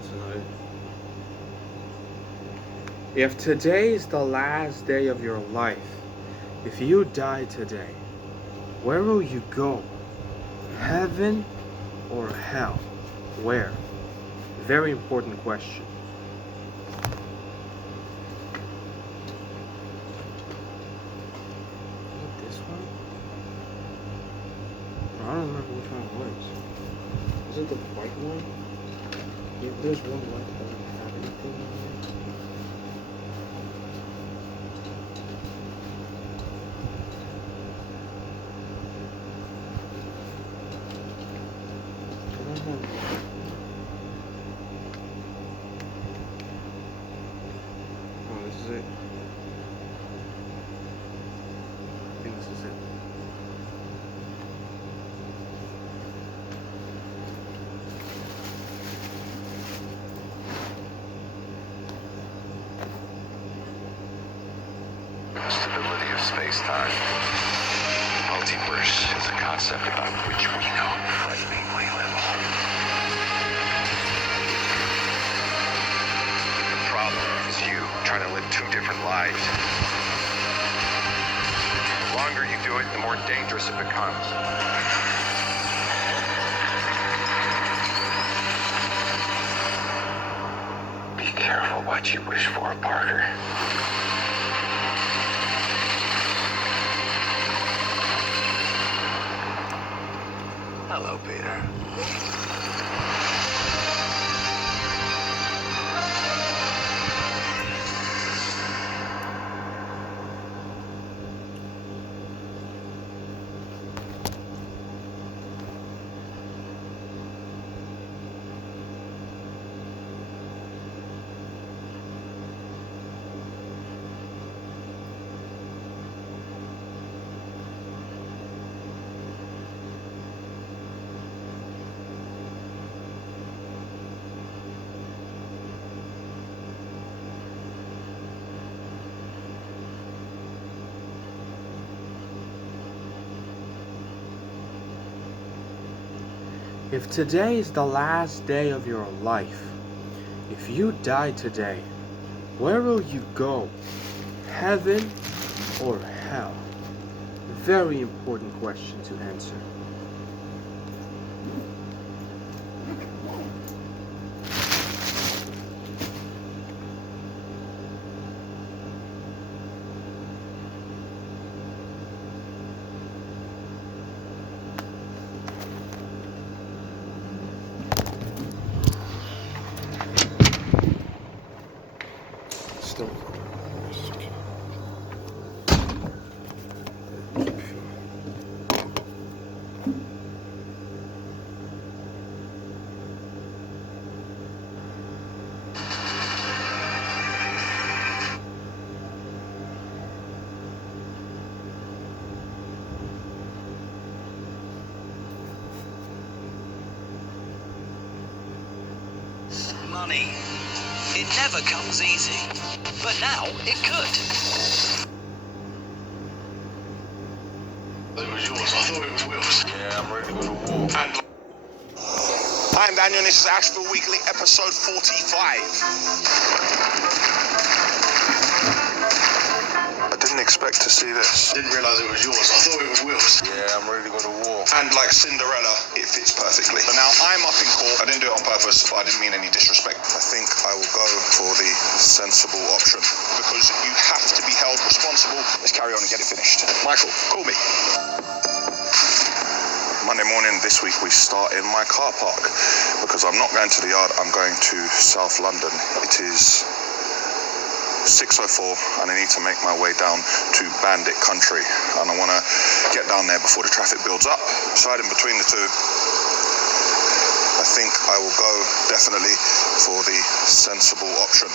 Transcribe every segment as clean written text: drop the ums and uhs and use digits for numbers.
question tonight. If today is the last day of your life, if you die today, where will you go? Heaven or hell? Where? Very important question. This one? I don't remember which one it was. Is it the white one? Yeah, there's one white that doesn't have anything on it. Oh, this is it. I think this is it. Stability of space-time. Multiverse is a concept about which we know frighteningly little. The problem is you trying to live two different lives. The longer you do it, the more dangerous it becomes. Be careful what you wish for, Parker. Hello, Peter. If today is the last day of your life, if you die today, where will you go? Heaven or hell? Very important question to answer. Still. Money. It never comes easy. But now it could. It was yours. I thought it was Will's. Yeah, I'm ready to go to war. And I'm Daniel, and this is Asheville Weekly, episode 45. I didn't expect to see this. didn't realize it was yours. I thought it was Will's. Yeah, I'm ready to go to war. And like Cinderella, it fits perfectly. So now I'm up in court. I didn't do it on purpose, but I didn't mean any disrespect. I think I will go for the sensible option. Because you have to be held responsible. Let's carry on and get it finished. Michael, call me. Monday morning this week we start in my car park because I'm not going to the yard, I'm going to South London. It is 6:04 and I need to make my way down to Bandit Country and I want to get down there before the traffic builds up. Deciding between the two, I think I will go definitely for the sensible option.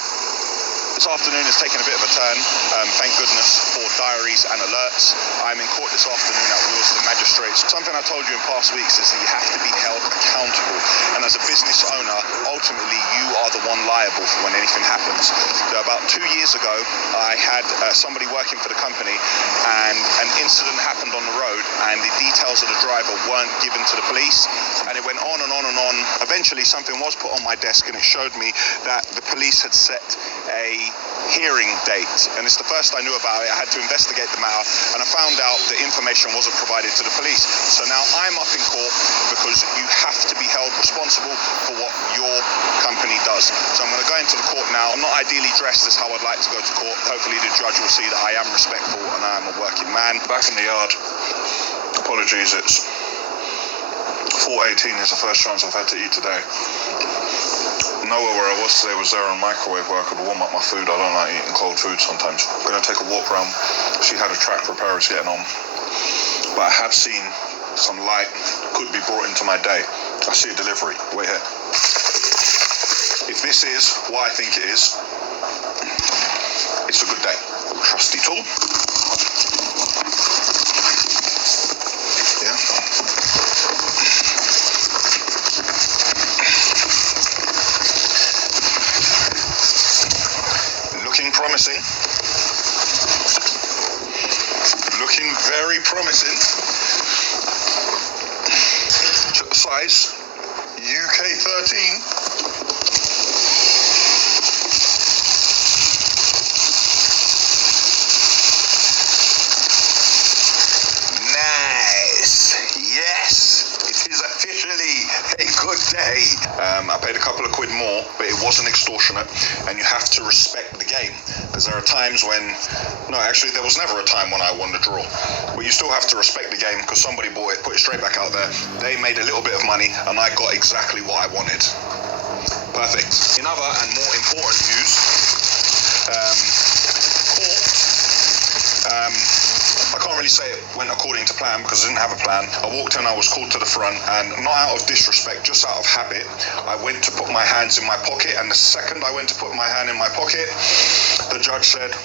This afternoon is taking a bit of a turn. Thank goodness for dire diaries and alerts. I'm in court this afternoon at Wills, the magistrates. Something I told you in past weeks is that you have to be held accountable. And as a business owner, ultimately you are the one liable for when anything happens. So about 2 years ago, I had somebody working for the company, and an incident happened on the road, and the details of the driver weren't given to the police, and it went on and on and on. Eventually something was put on my desk, and it showed me that the police had set a hearing date, and it's the first I knew about it. I had to investigate the matter, and I found out the information wasn't provided to the police. So now I'm up in court because you have to be held responsible for what your company does. So I'm going to go into the court now. I'm not ideally dressed as how I'd like to go to court. Hopefully the judge will see that I am respectful and I am a working man. Back in the yard. Apologies, it's 4:18 is the first chance I've had to eat today. Nowhere where I was today was there a microwave where I could warm up my food. I don't like eating cold food sometimes. I'm going to take a walk around, see how the track repair is getting on. But I have seen some light could be brought into my day. I see a delivery. Wait here. If this is what I think it is, it's a good day. Trusty tool. Yeah. Looking promising. Looking very promising. Size UK 13. Nice. Yes, it is officially a good day. I paid a couple of quid more, but it wasn't extortionate, and you have to respect the game, because there are times when, no, actually there was never a time when I won the draw, but you still have to respect the game, because somebody bought it, put it straight back out there, they made a little bit of money, and I got exactly what I wanted. Perfect. In other and more important news, I can't really say it went according to plan because I didn't have a plan. I walked in, I was called to the front, and not out of disrespect, just out of habit, I went to put my hands in my pocket, and the second I went to put my hand in my pocket, the judge said,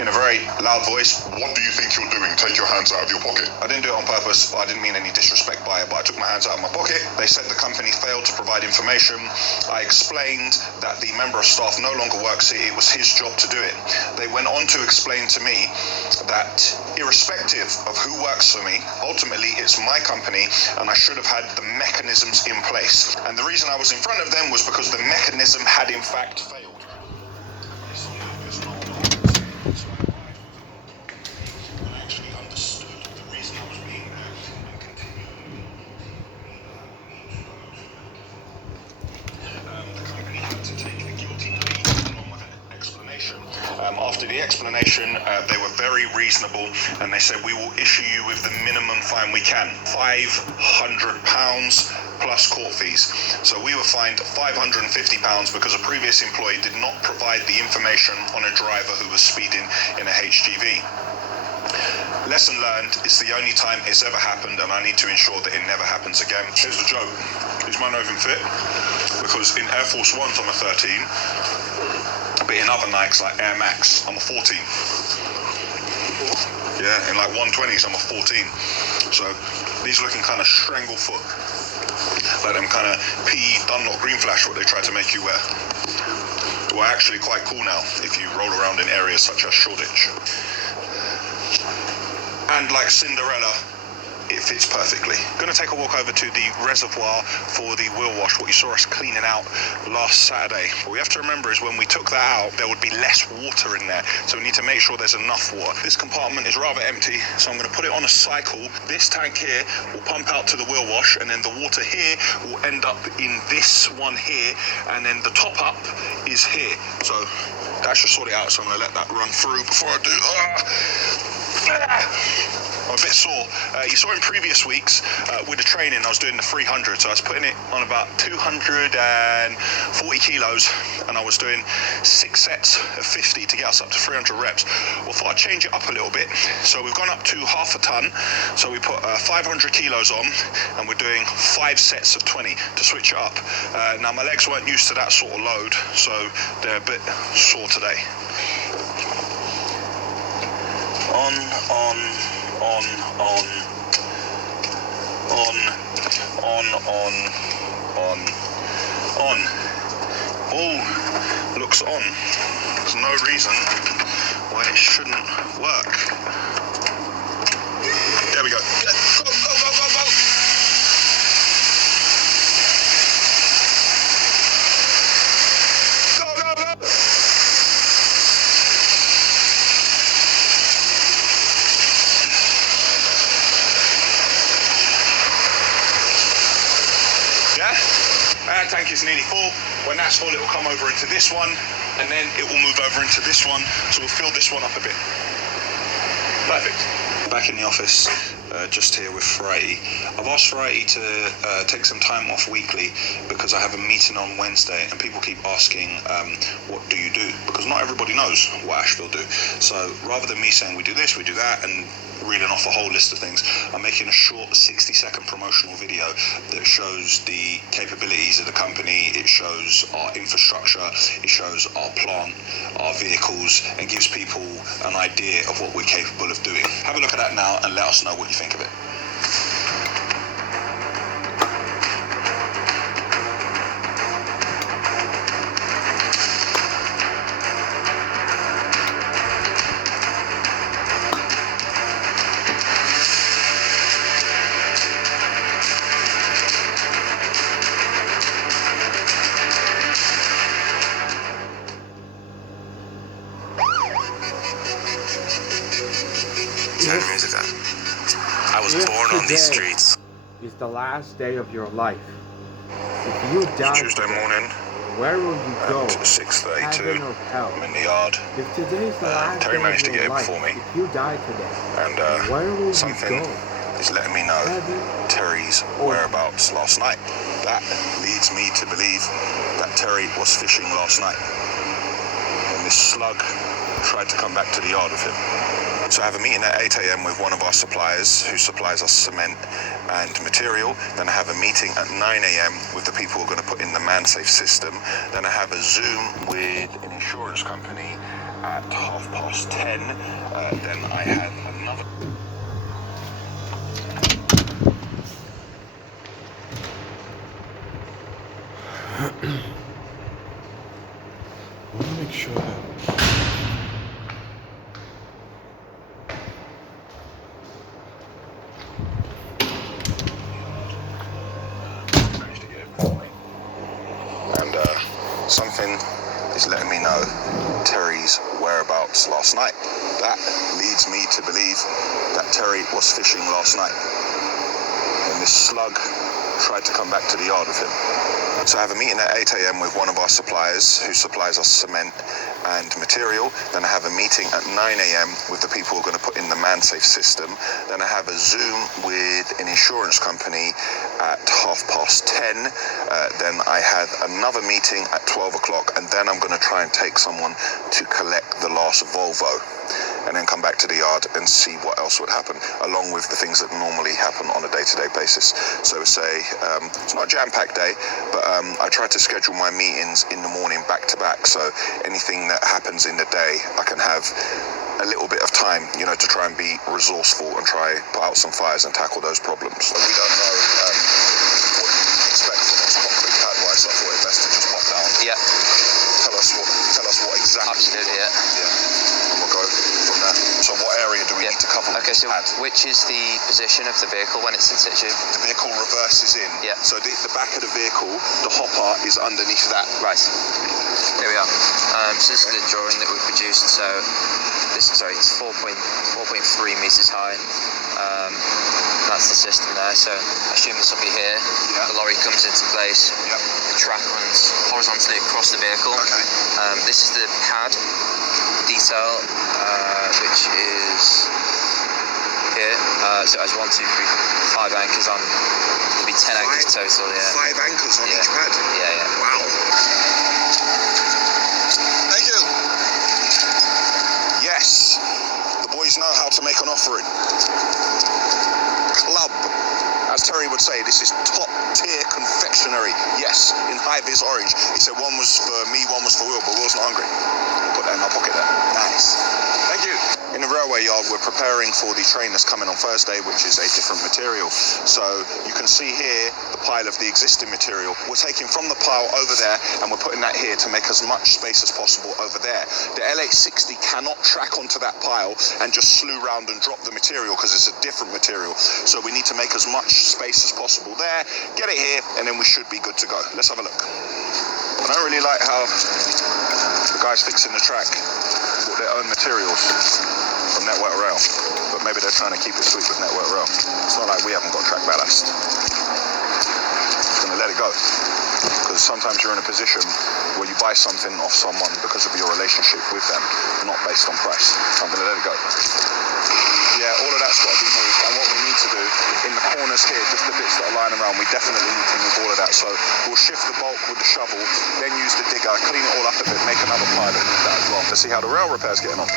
in a very loud voice, "What do you think you're doing? Take your hands out of your pocket." I didn't do it on purpose. I didn't mean any disrespect by it, but I took my hands out of my pocket. They said the company failed to provide information. I explained that the member of staff no longer works here. It was his job to do it. They went on to explain to me that irrespective of who works for me, ultimately it's my company, and I should have had the mechanisms in place. And the reason I was in front of them was because the mechanism had in fact failed. After the explanation, they were very reasonable, and they said, "We will issue you with the minimum fine we can, £500 plus court fees." So we were fined £550 because a previous employee did not provide the information on a driver who was speeding in a HGV. Lesson learned, it's the only time it's ever happened, and I need to ensure that it never happens again. Here's the joke. Is mine not even fit? Because in Air Force Ones I'm a 13, but in other Nikes like Air Max I'm a 14. Yeah, in like 120s I'm a 14. So these looking kind of strangle foot, like them kind of PE Dunlop Green Flash what they try to make you wear. Well, actually quite cool now if you roll around in areas such as Shoreditch. And like Cinderella, it fits perfectly. Going to take a walk over to the reservoir for the wheel wash, what you saw us cleaning out last Saturday. What we have to remember is when we took that out, there would be less water in there, so we need to make sure there's enough water. This compartment is rather empty, so I'm going to put it on a cycle. This tank here will pump out to the wheel wash, and then the water here will end up in this one here, and then the top up is here. So that should sort it out, so I'm going to let that run through before I do. I'm a bit sore. You saw in previous weeks with the training I was doing the 300, so I was putting it on about 240 kilos, and I was doing 6 sets of 50 to get us up to 300 reps. Well, I thought I'd change it up a little bit, so we've gone up to half a ton, so we put 500 kilos on, and we're doing 5 sets of 20 to switch it up. Now my legs weren't used to that sort of load, so they're a bit sore today. on. All looks on. There's no reason why it shouldn't work. There we go. Go, go, go, go, go. Go, go, go. Yeah? That tank is nearly full. When that's full, it will come over into this one, and then it will move over into this one, so we'll fill this one up a bit. Perfect. Back in the office, just here with Friday. I've asked Friday to take some time off weekly because I have a meeting on Wednesday, and people keep asking, what do you do? Because not everybody knows what Asheville do. So rather than me saying we do this, we do that, and reeling off a whole list of things, I'm making a short 60-second promotional video that shows the capabilities of the company, it shows our infrastructure, it shows our plant, our vehicles, and gives people an idea of what we're capable of doing. Have a look at that now and let us know what you think of it. I was born on these streets. Is the last day of your life. If you die Tuesday today, morning, where will you go? at 6:32. Heaven or hell? I'm in the yard. If today is the last Terry day managed of to your get it life, before me. if you die today, And where will something you go? is letting me know Heaven Terry's whereabouts last night. That leads me to believe that Terry was fishing last night. And this slug tried to come back to the yard with him. So I have a meeting at 8 a.m. with one of our suppliers who supplies us cement and material. Then I have a meeting at 9 a.m. with the people who are going to put in the man-safe system. Then I have a Zoom with an insurance company at 10:30. Then I have another... I want to make sure that something is letting me know Terry's whereabouts last night. That leads me to believe that Terry was fishing last night. And this slug tried to come back to the yard with him. So I have a meeting at 8 a.m. with one of our suppliers who supplies us cement and material. Then I have a meeting at 9 a.m. with the people who are going to put in the man-safe system. Then I have a Zoom with an insurance company at 10:30. Then I have another meeting at 12 o'clock, and then I'm going to try and take someone to collect the last Volvo, and then come back to the yard and see what else would happen, along with the things that normally happen on a day-to-day basis. So say it's not a jam-packed day, but I try to schedule my meetings in the morning back-to-back, so anything that happens in the day, I can have a little bit of time, to try and be resourceful and try put out some fires and tackle those problems. So we don't know what you expect from us concrete pad-wise, so I thought it best to just pop down. Yeah. Tell us what exactly. Absolutely, yeah. And we'll go from there. So what area do we need to cover? Okay, so pad? which is the position of the vehicle when it's in situ? The vehicle reverses in. Yeah. So the back of the vehicle, the hopper is underneath that. Right. There we are. So this is the drawing that we produced. So it's 4.3 meters high. That's the system there. So I assume this will be here. Yeah. The lorry comes into place. Yep. The track runs horizontally across the vehicle. Okay. This is the pad detail, which is here. So it has 1, 2, 3, 5 anchors on. There'll be 10 anchors total. Yeah. 5 anchors on Yeah. each pad. Yeah. Wow. Thank you. Yes. The boys know how to make an offering. Club. As Terry would say, this is top tier confectionery. Yes, in high-vis orange. He said one was for me, one was for Will, but Will's not hungry. Put that in my pocket there. Nice. Thank you. In the railway yard, we're preparing for the train that's coming on Thursday, which is a different material. So you can see here the pile of the existing material. We're taking from the pile over there and we're putting that here to make as much space as possible over there. The LH60 cannot track onto that pile and just slew round and drop the material because it's a different material. So we need to make as much space as possible there, get it here, and then we should be good to go. Let's have a look. I don't really like how the guys fixing the track bought their own materials from Network Rail, but maybe they're trying to keep it sweet with Network Rail. It's not like we haven't got track ballast. Just gonna let it go, because sometimes you're in a position where you buy something off someone because of your relationship with them, not based on price. So I'm gonna let it go. Yeah, all of that's got to be moved, and what we need to do in the corners here, just the bits that are lying around, we definitely need to move all of that. So we'll shift the bulk with the shovel, then use the digger, clean it all up a bit, make another pile and move that as well to see how the rail repair's getting on.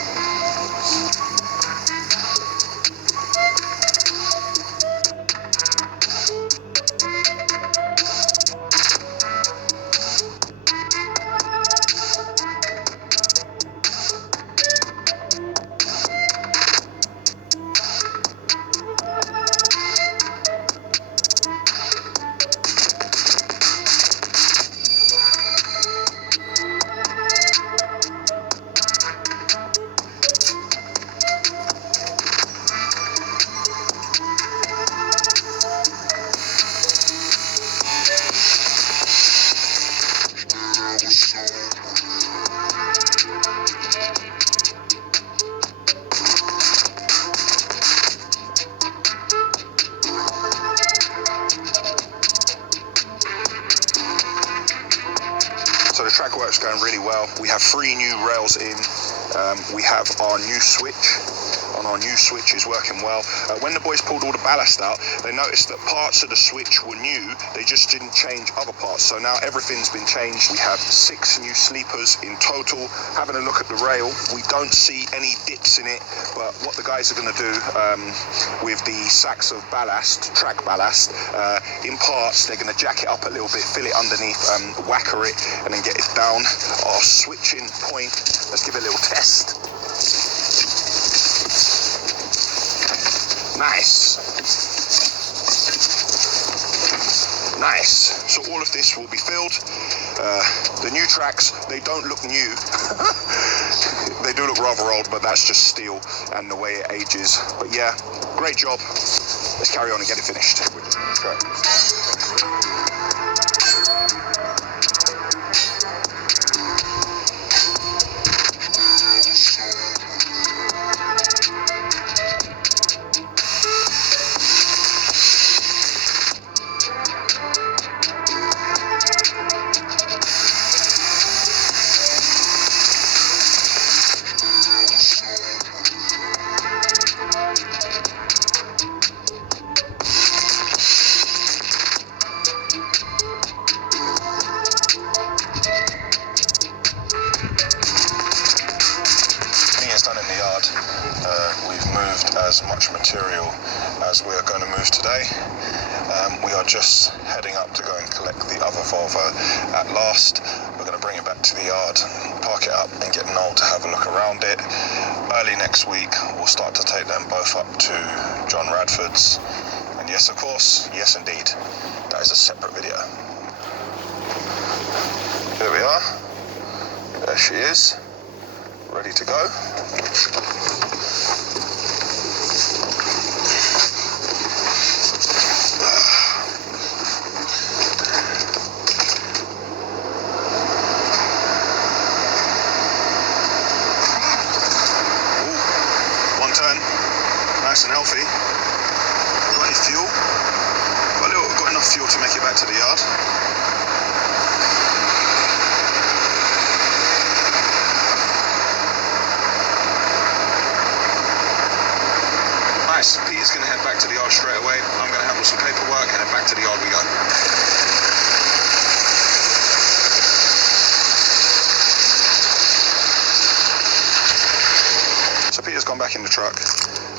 So the track work's going really well. We have 3 new rails in. We have our new switch. On our new switch is working well. When the boys pulled all the ballast out, they noticed that parts of the switch were new. They just didn't change other parts. So now everything's been changed. We have 6 new sleepers in total. Having a look at the rail, we don't see any dips in it. But what the guys are going to do with the sacks of ballast, track ballast, in parts, they're going to jack it up a little bit, fill it underneath, whacker it, and then get it down. Our switching point, let's give it a little test. Nice. Nice. So all of this will be filled. The new tracks, they don't look new. They do look rather old, but that's just steel and the way it ages. But yeah, great job. Let's carry on and get it finished. We've moved as much material as we are going to move today. We are just heading up to go and collect the other Volvo at last. We're going to bring it back to the yard, park it up and get Noel to have a look around it. Early next week we'll start to take them both up to John Radford's, and yes of course, yes indeed, that is a separate video. Here we are, there she is, ready to go. Nice and healthy. Got any fuel? Got enough fuel to make it back to the yard. Nice. Peter's going to head back to the yard straight away. I'm going to handle some paperwork and then back to the yard we go. So Peter's gone back in the truck.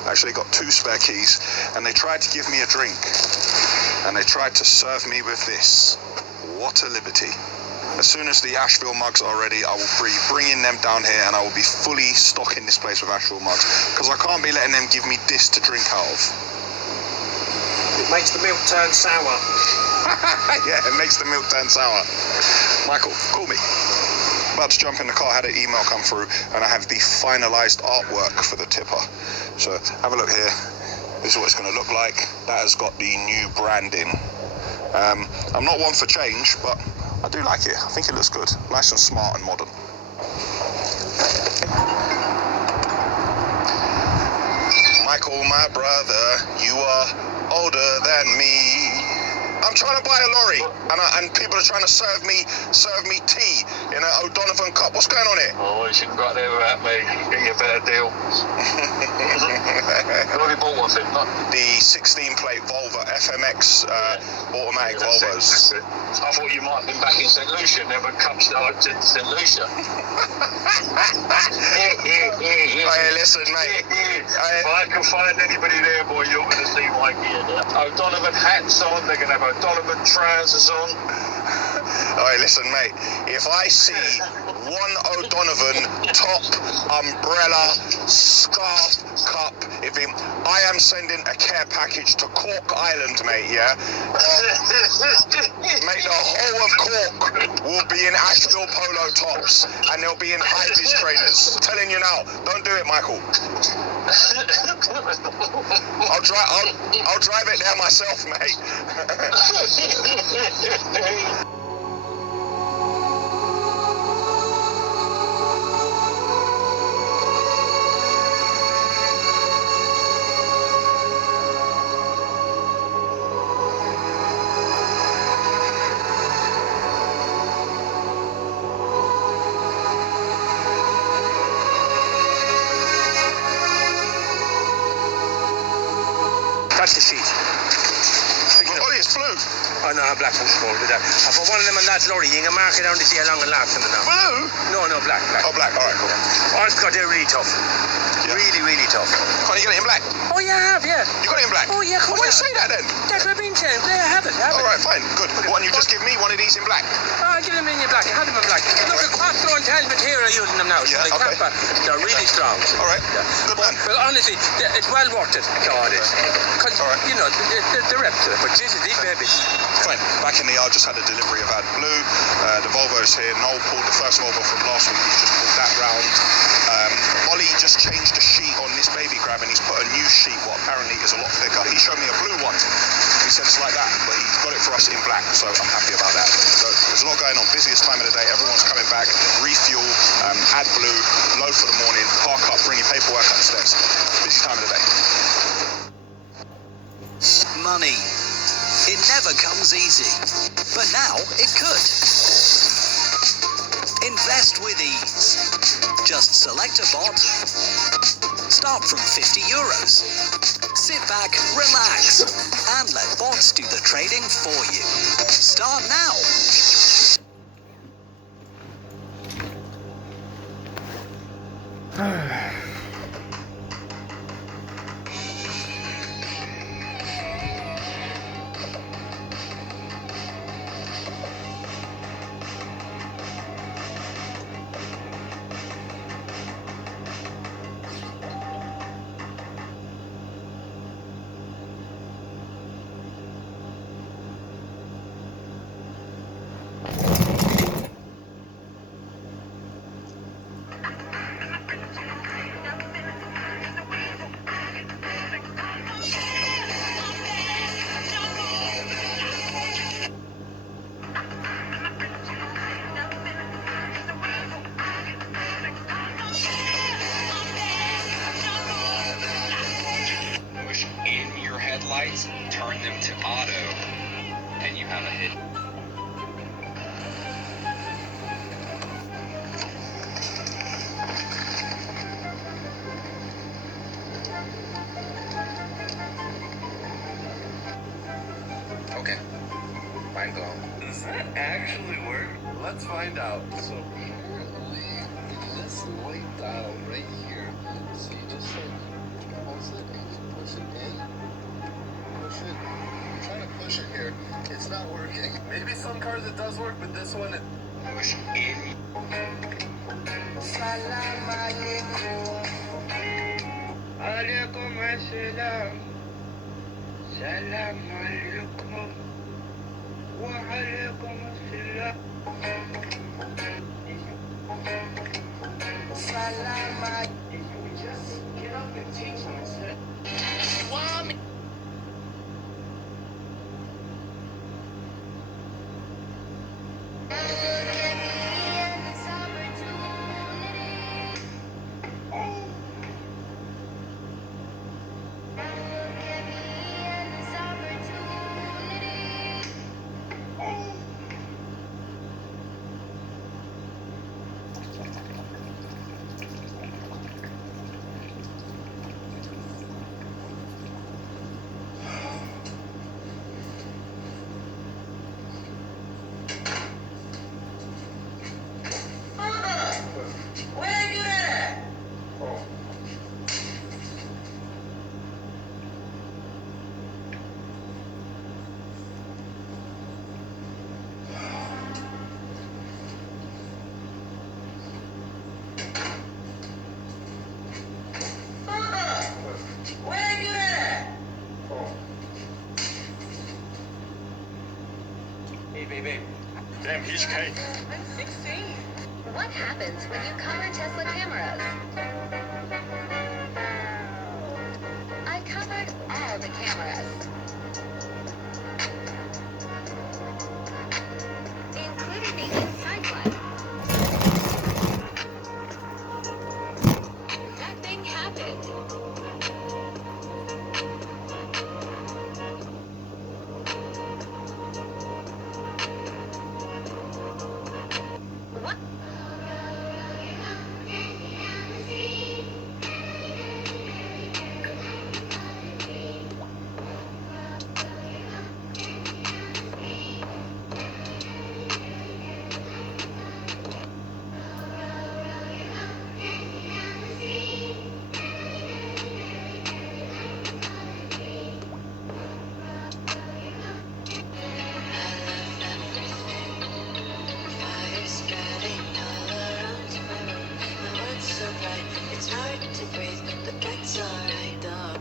Actually got 2 spare keys, and they tried to give me a drink, and they tried to serve me with this. What a liberty. As soon as the Asheville mugs are ready, I will be bringing them down here, and I will be fully stocking this place with Asheville mugs, because I can't be letting them give me this to drink out of. It makes the milk turn sour. Yeah, it makes the milk turn sour. Michael, call me. About to jump in the car, had an email come through, and I have the finalised artwork for the tipper. So have a look here. This is what it's going to look like. That has got the new branding. I'm not one for change, but I do like it. I think it looks good. Nice and smart and modern. Michael, my brother, you are older than me. I'm trying to buy a lorry, and people are trying to serve me tea in an O'Donovan cup. What's going on here? Oh, you shouldn't go out there without me. Get you a better deal. What have you bought one for? The 16-plate Volvo FMX automatic Volvos. I thought you might have been back in St. Lucia, never comes to St. Lucia. Hey, listen, mate. If I can find anybody there, boy, you're going to see my gear there. O'Donovan hats on, they're going to have O'Donovan trousers on. Alright, listen, mate. If I see one O'Donovan top, umbrella, scarf, cup, I am sending a care package to Cork Island, mate, yeah? Mate, the whole of Cork will be in Asheville polo tops, and they'll be in high-vis trainers. I'm telling you now, don't do it, Michael. I'll drive it there myself, mate. That's the sheet. Oh, it's blue. Oh no, black one's small. I put one of them on that lorry. You can mark it down to see how long it lasts in the now. Blue? No, black. Oh, black. All right, cool. Ours got there really tough. Yeah. Really tough. Can't you get it in black? Oh, yeah, I have, yeah. You got it in black? Oh, yeah, of course. Why I say have. that then? That's what I've been saying. Yeah, I have it. All right, fine, good. Why don't you just give me one of these in black? I'll give them in your black. I have them in black. Look, the Quattro and Tal material are using them now. Yeah, They okay. They're really strong. All right, Yeah. good man. Well, honestly, it's well worth it. God, it. Because, All right. you know, the rep to it. But Jesus, these babies. Fine. Back in the yard, just had a delivery of AdBlue. The Volvo's here. Noel pulled the first Volvo from last week. He's just pulled that round. Ollie just changed the sheet on this baby grab, and he's put a new sheet, what apparently is a lot thicker. He showed me a blue one. He said it's like that, but he got it for us in black, so I'm happy about that. So there's a lot going on. Busiest time of the day. Everyone's coming back. Refuel, AdBlue, load for the morning, park up, bring your paperwork upstairs. Busy time of the day. Money. It never comes easy, but now it could. Invest with ease. Just select a bot. Start from €50. Sit back, relax, and let bots do the trading for you. Start now. Push in your headlights, turn them to auto, and you have a hit. Okay. Mind blown. Does that actually work? Let's find out. So apparently, this light dial right here. So you just pulse it and you push it in. Push it. I'm trying to push it here. It's not working. Maybe some cars it does work, but this one, push in. Salam alaikum. Alaikum assalam. Salam alaikum. Wa alaikum assalam. Salam alaikum. Just get up and teach them instead. Swami. Damn, he's cake. I'm 16. What happens when you color Tesla cameras? I covered all the cameras, including the inside one. That thing happened. What?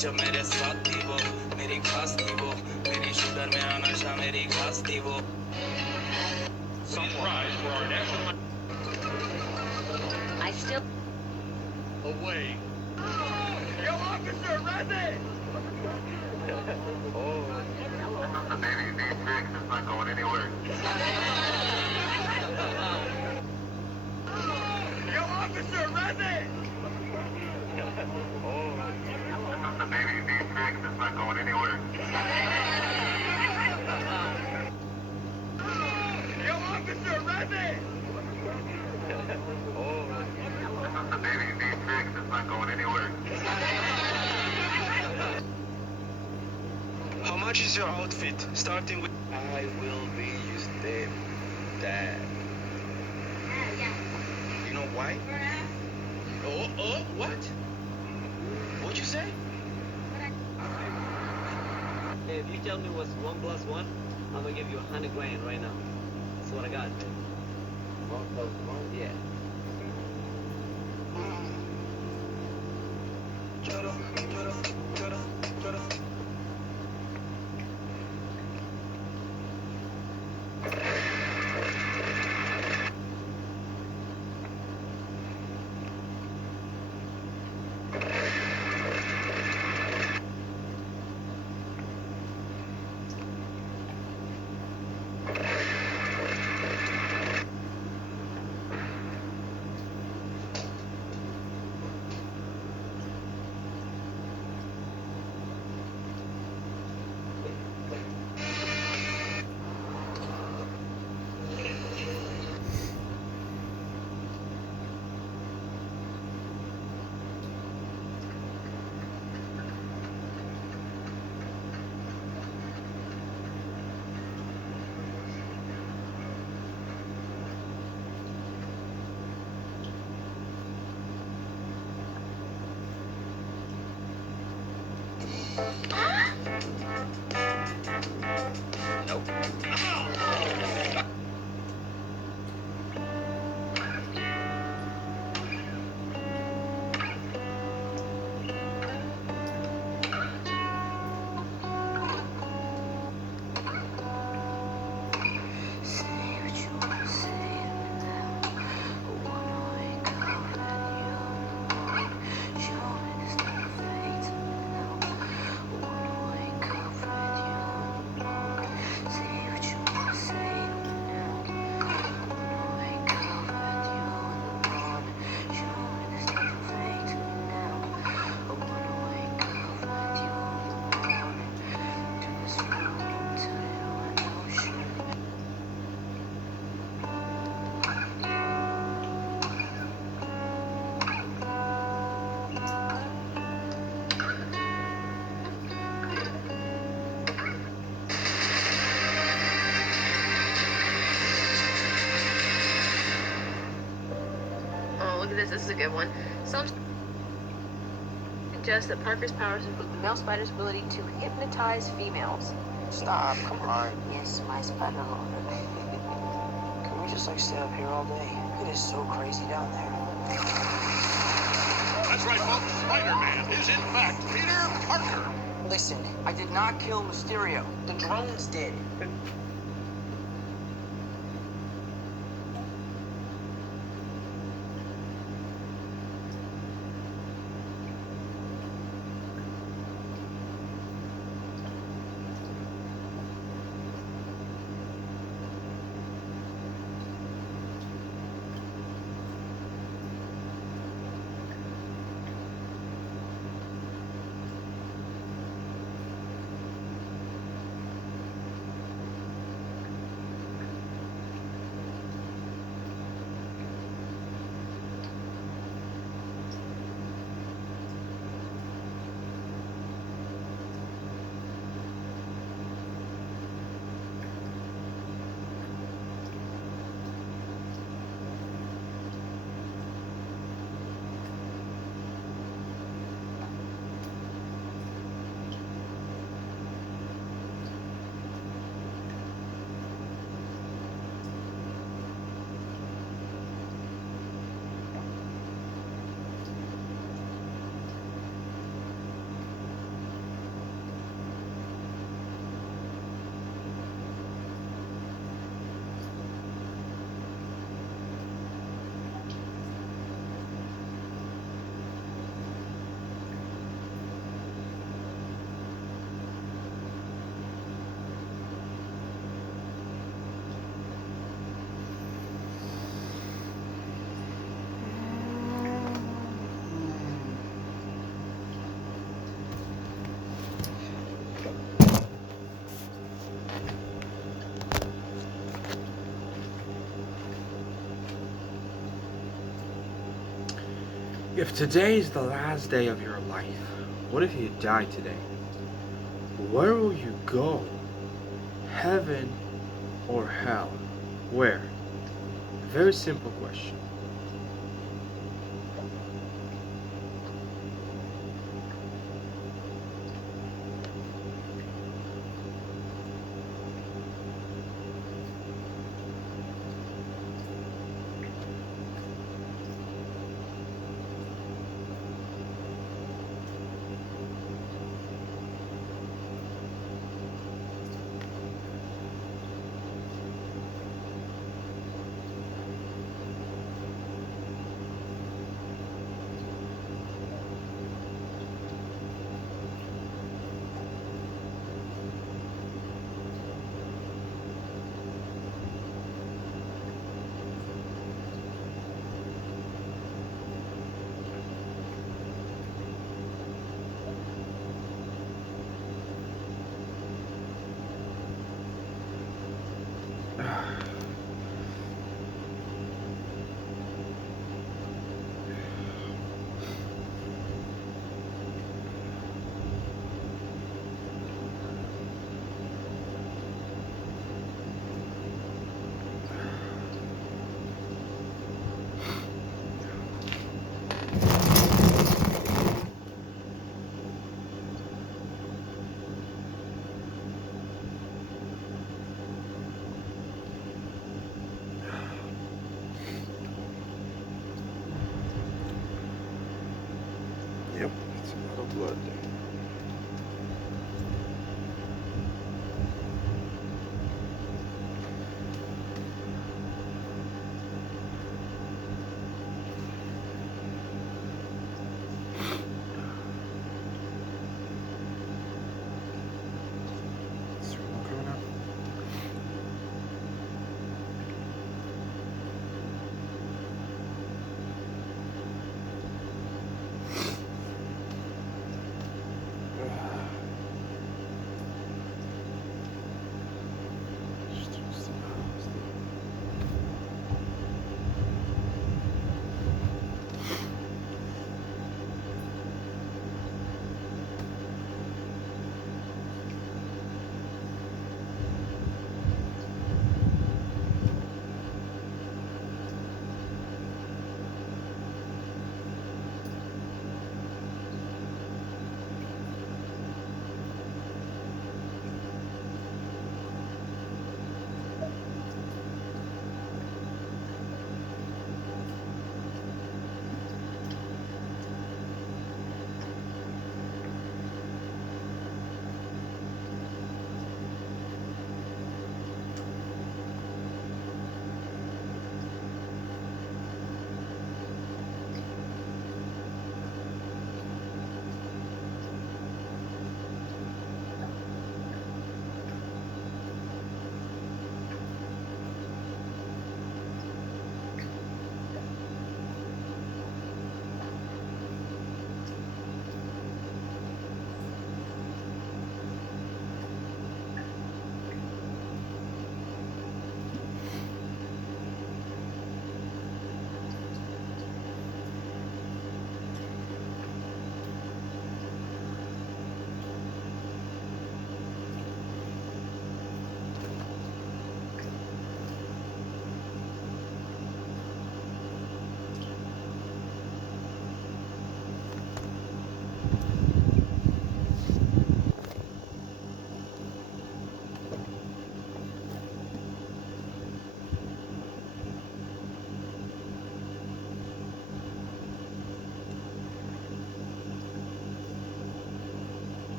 जब मेरे साथ थी वो मेरी खास थी वो मेरी शुगर में आना शाह मेरी खास थी वो Surprise for our national I still. away. Yo, officer, run it! The baby needs fixed. It's not going anywhere. Yo, officer, run it! The baby needs fixed. It's not going anywhere. Yo, officer, run it! The baby needs fixed. It's not going anywhere. How much is your outfit starting with I will be your stepdad. you know why what what'd you say If you tell me what's 1 plus 1, I'm gonna give you 100 grand right now. That's what I got, man. 1 plus 1? Yeah. a good one. Some suggest that Parker's powers include the male spider's ability to hypnotize females. Stop, come on. Yes, my spider lord. Can we just like stay up here all day? It is so crazy down there. That's right, folks. Spider-Man is in fact Peter Parker. Listen, I did not kill Mysterio. The drones did. If today is the last day of your life, what if you die today? Where will you go? Heaven or hell? Where? Very simple question.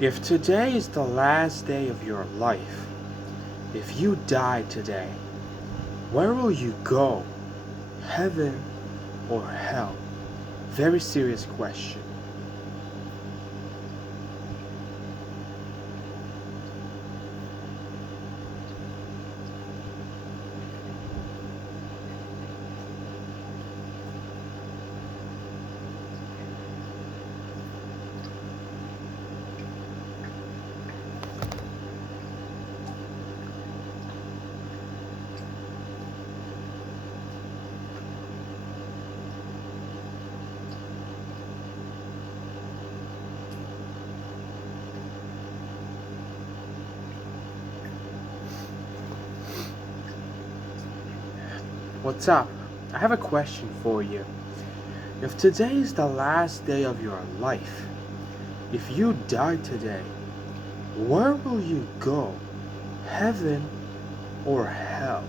If today is the last day of your life, if you die today, where will you go? Heaven or hell? Very serious question. What's up? I have a question for you. If today is the last day of your life, if you die today, where will you go? Heaven or hell?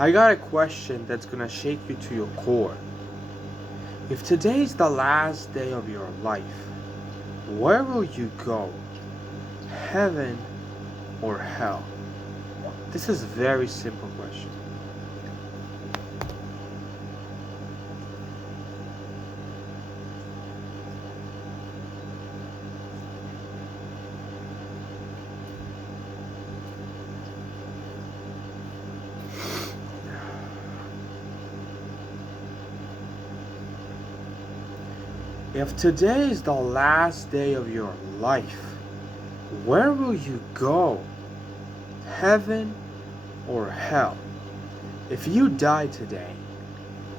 I got a question that's gonna shake you to your core. If today is the last day of your life, where will you go? Heaven or hell? This is a very simple question. If today is the last day of your life, where will you go? Heaven or hell? If you die today,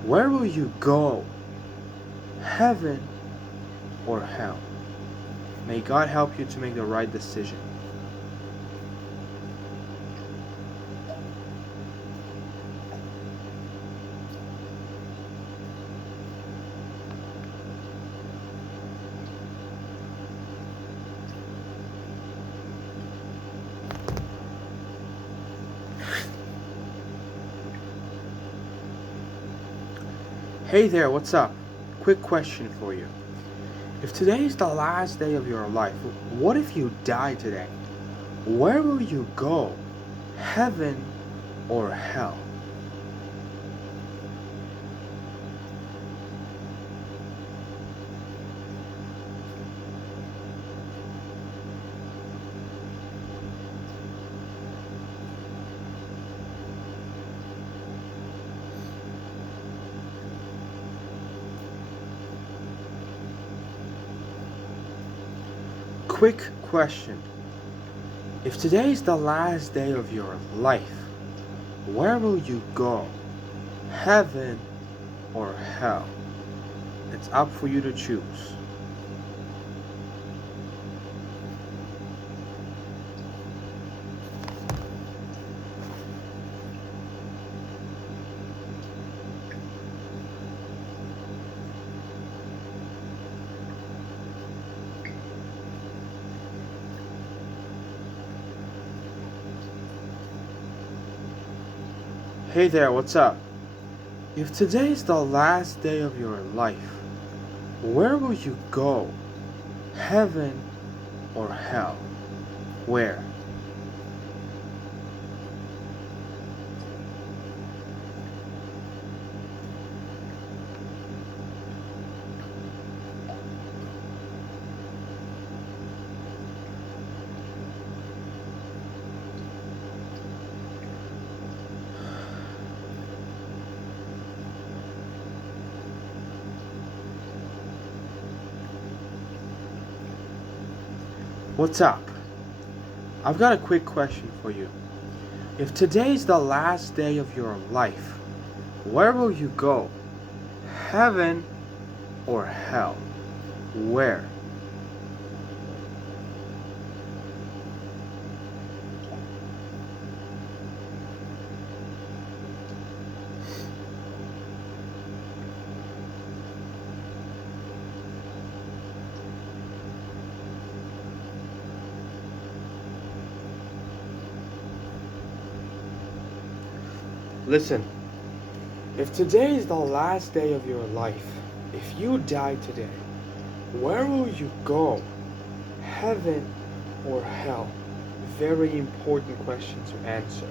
where will you go? Heaven or hell? May God help you to make the right decision. Hey there, what's up? Quick question for you. If today is the last day of your life, what if you die today? Where will you go? Heaven or hell? Quick question. If today is the last day of your life, where will you go? Heaven or hell? It's up for you to choose. Hey there, what's up? If today is the last day of your life, where will you go? Heaven or hell? Where? What's up? I've got a quick question for you. If today is the last day of your life, where will you go? Heaven or hell? Where? Listen, if today is the last day of your life, if you die today, where will you go? Heaven or hell? Very important question to answer.